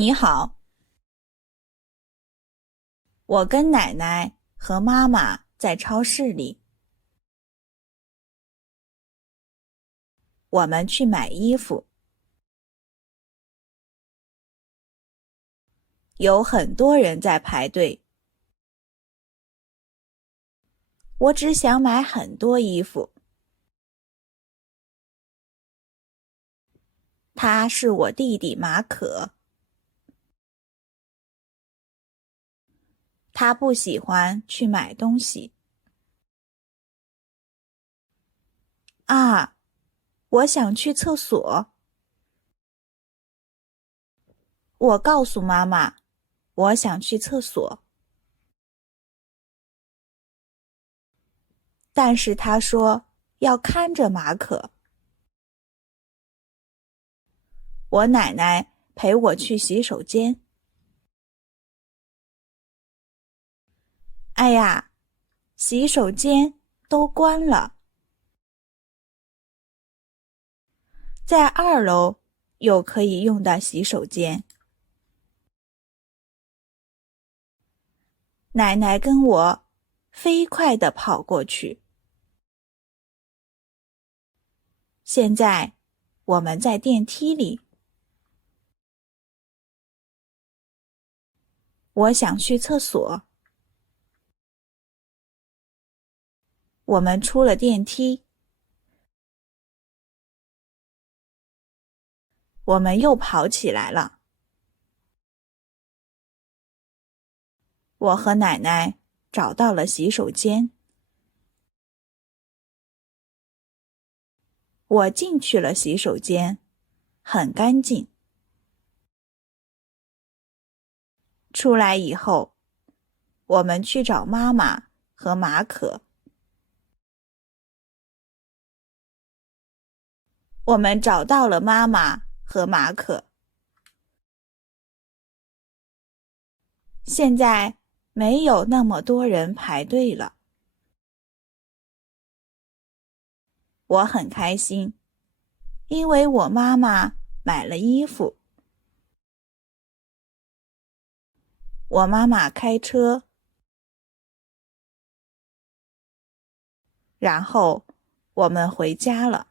你好，我跟奶奶和妈妈在超市里，我们去买衣服，有很多人在排队。我只想买很多衣服。他是我弟弟马可，他不喜欢去买东西。啊，我想去厕所。我告诉妈妈，我想去厕所。但是她说要看着马可。我奶奶陪我去洗手间。哎呀，洗手间都关了。在2楼有可以用的洗手间。奶奶跟我飞快地跑过去。现在我们在电梯里。我想去厕所。我们出了电梯。我们又跑起来了。我和奶奶找到了洗手间。我进去了洗手间，很干净。出来以后，我们去找妈妈和马可。我们找到了妈妈和马可。现在没有那么多人排队了。我很开心，因为我妈妈买了衣服。我妈妈开车，然后我们回家了。